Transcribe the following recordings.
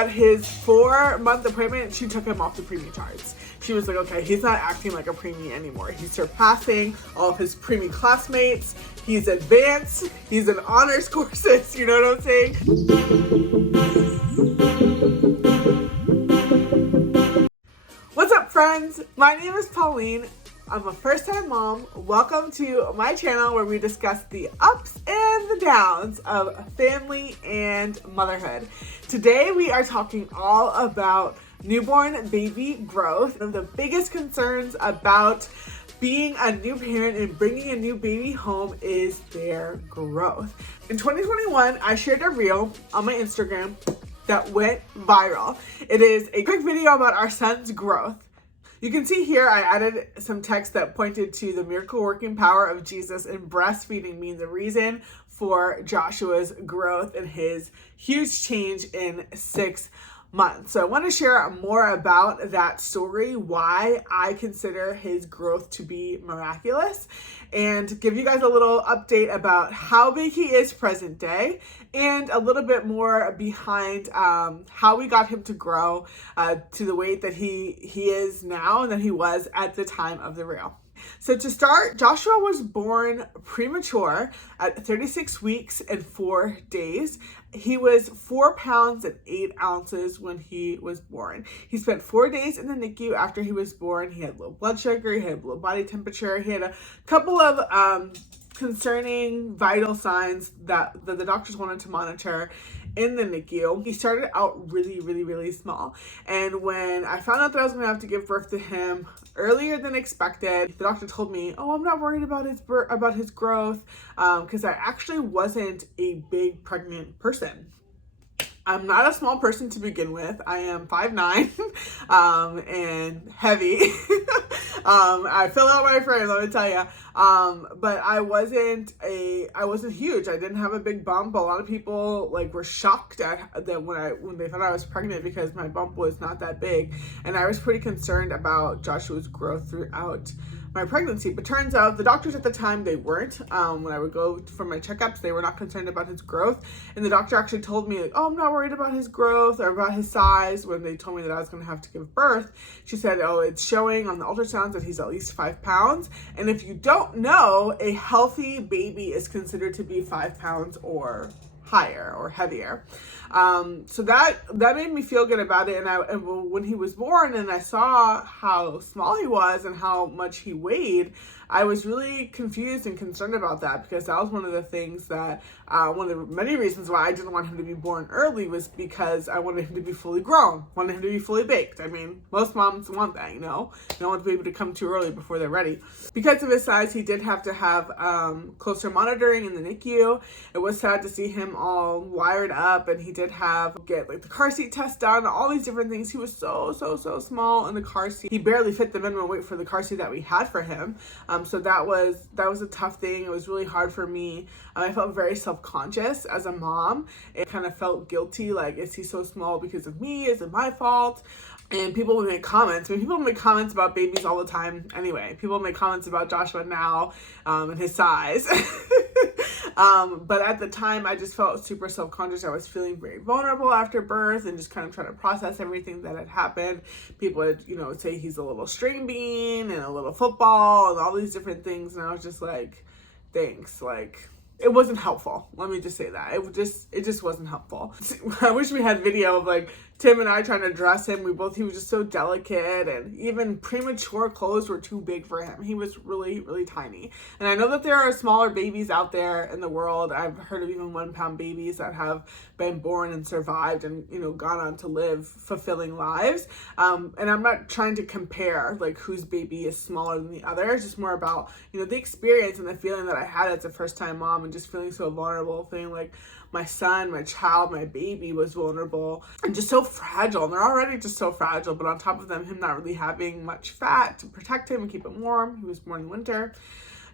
At his 4-month appointment, she took him off the preemie charts. She was like, okay, he's not acting like a preemie anymore. He's surpassing all of his preemie classmates. He's advanced. He's in honors courses. You know what I'm saying? What's up, friends? My name is Pauline. I'm a first-time mom. Welcome to my channel where we discuss the ups and the downs of family and motherhood. Today we are talking all about newborn baby growth. One of the biggest concerns about being a new parent and bringing a new baby home is their growth. In 2021, I shared a reel on my Instagram that went viral. It is a quick video about our son's growth. You can see here I added some text that pointed to the miracle working power of Jesus and breastfeeding being the reason for Joshua's growth and his huge change in 6 months. So I want to share more about that story, why I consider his growth to be miraculous, and give you guys a little update about how big he is present day and a little bit more behind how we got him to grow to the weight that he is now and that he was at the time of the reel. So to start, Joshua was born premature at 36 weeks and 4 days. He was 4 pounds and 8 ounces when he was born. He spent 4 days in the NICU after he was born. He had low blood sugar, he had low body temperature, he had a couple of concerning vital signs that the doctors wanted to monitor in the NICU. He started out really small. And when I found out that I was going to have to give birth to him earlier than expected, the doctor told me, oh, I'm not worried about his growth because I actually wasn't a big pregnant person. I'm not a small person to begin with. I am 5'9", and heavy. I fill out my frame, let me tell you. But I wasn't huge. I didn't have a big bump. A lot of people were shocked at that when they thought I was pregnant because my bump was not that big, and I was pretty concerned about Joshua's growth throughout my pregnancy. But turns out the doctors at the time, they weren't. When I would go for my checkups, they were not concerned about his growth. And the doctor actually told me, oh, I'm not worried about his growth or about his size. When they told me that I was going to have to give birth, she said, oh, it's showing on the ultrasounds that he's at least 5 pounds. And if you don't know, a healthy baby is considered to be 5 pounds or higher or heavier. So that made me feel good about it. And when he was born and I saw how small he was and how much he weighed, I was really confused and concerned about that, because that was one of the things that one of the many reasons why I didn't want him to be born early was because I wanted him to be fully grown, wanted him to be fully baked. I mean, most moms want that, you know, they don't want the baby to come too early before they're ready. Because of his size, he did have to have closer monitoring in the NICU. It was sad to see him all wired up, and he did get the car seat test done, all these different things. He was so small in the car seat. He barely fit the minimum weight for the car seat that we had for him. So that was a tough thing. It was really hard for me. I felt very self-conscious as a mom. It kind of felt guilty, like, is he so small because of me? Is it my fault? And people would make comments. I mean, people make comments about babies all the time anyway. People make comments about Joshua now and his size. But at the time, I just felt super self-conscious. I was feeling very vulnerable after birth and just kind of trying to process everything that had happened. People would, say he's a little string bean and a little football and all these different things. And I was just like, thanks. It wasn't helpful. Let me just say that. It just wasn't helpful. I wish we had video of Tim and I trying to dress him. He was just so delicate, and even premature clothes were too big for him. He was really tiny. And I know that there are smaller babies out there in the world. I've heard of even 1-pound babies that have been born and survived and, gone on to live fulfilling lives. And I'm not trying to compare whose baby is smaller than the other. It's just more about, the experience and the feeling that I had as a first-time mom, and just feeling so vulnerable, feeling like my son, my child, my baby was vulnerable and just so fragile. And they're already just so fragile, but on top of them, him not really having much fat to protect him and keep him warm. He was born in winter.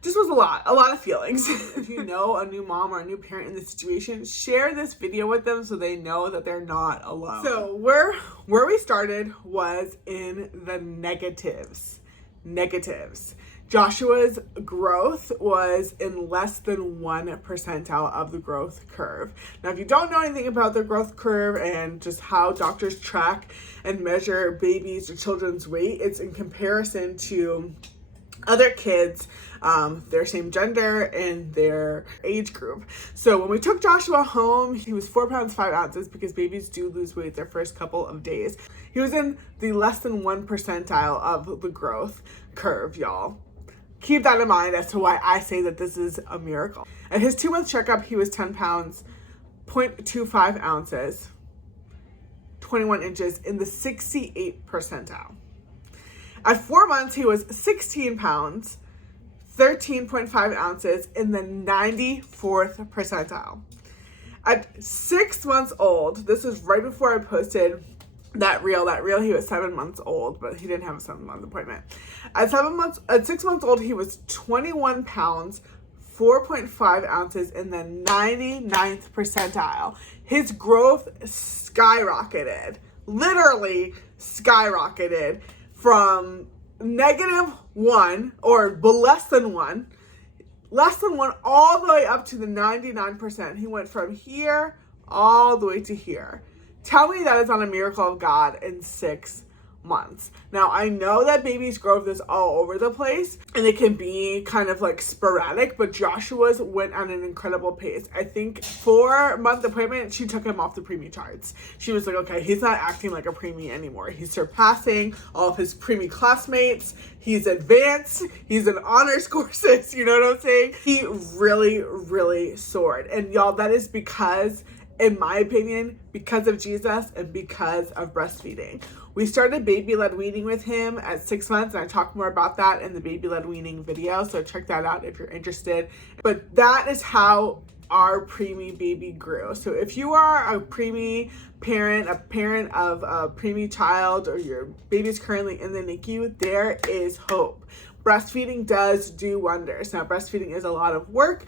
Just was a lot of feelings. If you know a new mom or a new parent in this situation, share this video with them so they know that they're not alone. So where we started was in the negatives. Joshua's growth was in less than 1 percentile of the growth curve. Now, if you don't know anything about the growth curve and just how doctors track and measure babies or children's weight, it's in comparison to other kids, their same gender and their age group. So when we took Joshua home, he was 4 pounds 5 ounces, because babies do lose weight their first couple of days. He was in the less than 1 percentile of the growth curve, y'all. Keep that in mind as to why I say that this is a miracle. At his 2-month checkup, he was 10 pounds, 0.25 ounces, 21 inches, in the 68th percentile. At 4 months, he was 16 pounds, 13.5 ounces, in the 94th percentile. At 6 months old, this was right before I posted that reel, he was 7 months old, but he didn't have a 7-month appointment. At 6 months old, he was 21 pounds, 4.5 ounces, in the 99th percentile. His growth skyrocketed, literally skyrocketed, from -1 or less than one, all the way up to the 99%. He went from here all the way to here. Tell me that is not a miracle of God in 6 months. Now, I know that babies' growth is all over the place and it can be kind of like sporadic, but Joshua's went at an incredible pace. I think 4-month appointment, she took him off the preemie charts. She was like, okay, he's not acting like a preemie anymore. He's surpassing all of his preemie classmates. He's advanced. He's in honors courses. You know what I'm saying? He really, really soared. And y'all, that is because, in my opinion, because of Jesus and because of breastfeeding. We started baby-led weaning with him at 6 months, and I talk more about that in the baby-led weaning video, so check that out if you're interested. But that is how our preemie baby grew. So if you are a preemie parent, a parent of a preemie child, or your baby's currently in the NICU, there is hope. Breastfeeding does do wonders. Now, breastfeeding is a lot of work.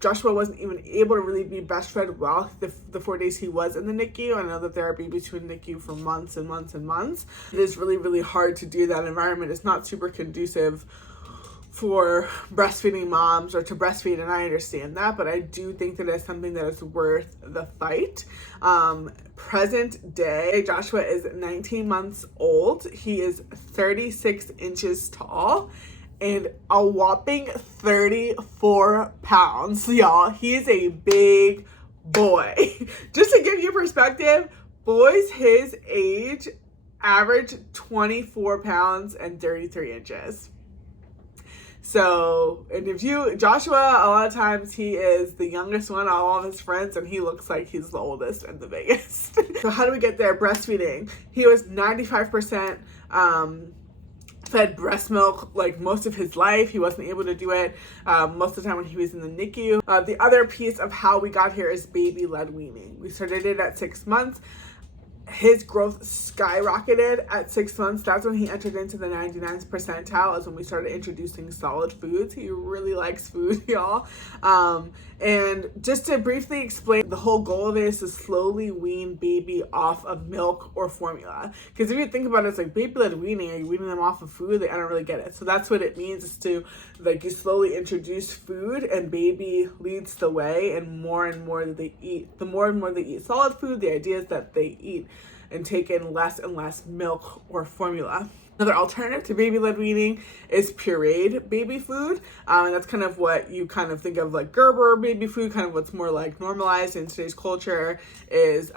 Joshua wasn't even able to really be breastfed well the 4 days he was in the NICU. I know that there are babies who are in the NICU for months and months and months. It is really, really hard to do that. Environment is not super conducive for breastfeeding moms or to breastfeed, and I understand that, but I do think that it's something that is worth the fight. Present day, Joshua is 19 months old. He is 36 inches tall and a whopping 34 pounds, y'all. He is a big boy. Just to give you perspective, boys his age average 24 pounds and 33 inches. So, and Joshua, a lot of times he is the youngest one of all of his friends, and he looks like he's the oldest and the biggest. So how do we get there? Breastfeeding. He was 95% fed breast milk like most of his life. He wasn't able to do it most of the time when he was in the NICU. The other piece of how we got here is baby-led weaning. We started it at 6 months. His growth skyrocketed at 6 months. That's when he entered into the 99th percentile, is when we started introducing solid foods. He really likes food, y'all. And just to briefly explain, the whole goal of it is to slowly wean baby off of milk or formula. Because if you think about it, it's like baby-led weaning. Are you weaning them off of food? I don't really get it. So that's what it means, is to, like, you slowly introduce food and baby leads the way, and more that they eat. The more and more they eat solid food, the idea is that they eat and take in less and less milk or formula. Another alternative to baby-led weaning is pureed baby food. And that's kind of what you kind of think of like Gerber baby food, kind of what's more like normalized in today's culture is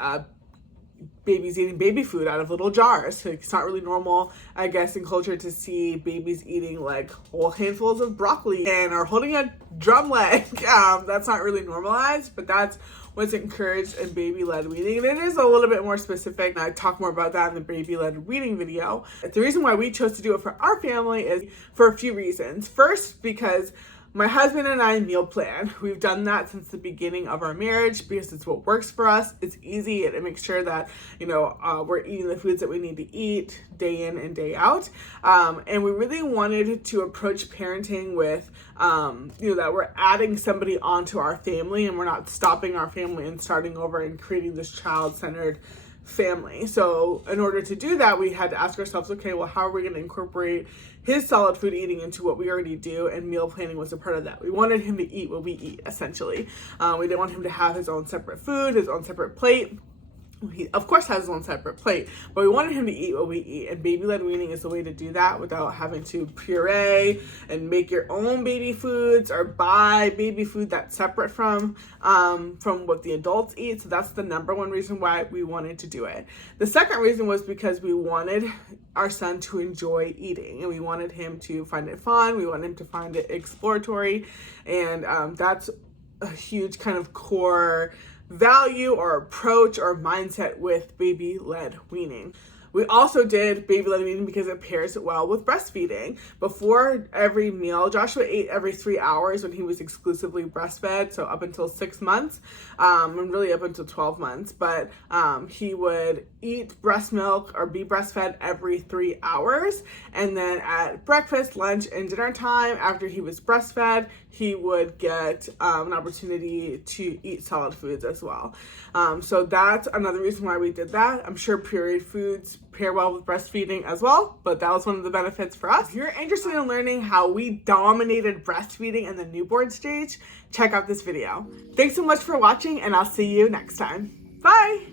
babies eating baby food out of little jars. Like, it's not really normal, I guess, in culture to see babies eating like whole handfuls of broccoli or holding a drum leg. That's not really normalized, but that's what's encouraged in baby-led weaning. And it is a little bit more specific, and I talk more about that in the baby-led weaning video. The reason why we chose to do it for our family is for a few reasons. First, because my husband and I meal plan. We've done that since the beginning of our marriage because it's what works for us. It's easy. It makes sure that, we're eating the foods that we need to eat day in and day out. And we really wanted to approach parenting with, that we're adding somebody onto our family and we're not stopping our family and starting over and creating this child-centered family. So in order to do that, we had to ask ourselves, okay, well, how are we going to incorporate his solid food eating into what we already do? And meal planning was a part of that. We wanted him to eat what we eat, essentially. We didn't want him to have his own separate food, his own separate plate. He, of course, has his own separate plate, but we wanted him to eat what we eat, and baby-led weaning is the way to do that without having to puree and make your own baby foods or buy baby food that's separate from what the adults eat. So that's the number one reason why we wanted to do it. The second reason was because we wanted our son to enjoy eating, and we wanted him to find it fun. We wanted him to find it exploratory, and that's a huge kind of core value or approach or mindset with baby-led weaning. We also did baby-led weaning because it pairs well with breastfeeding. Before every meal, Joshua ate every 3 hours when he was exclusively breastfed, so up until 6 months, and really up until 12 months. But he would eat breast milk or be breastfed every 3 hours. And then at breakfast, lunch, and dinner time, after he was breastfed, he would get an opportunity to eat solid foods as well. So that's another reason why we did that. I'm sure pureed foods pair well with breastfeeding as well, but that was one of the benefits for us. If you're interested in learning how we dominated breastfeeding in the newborn stage, check out this video. Thanks so much for watching, and I'll see you next time. Bye!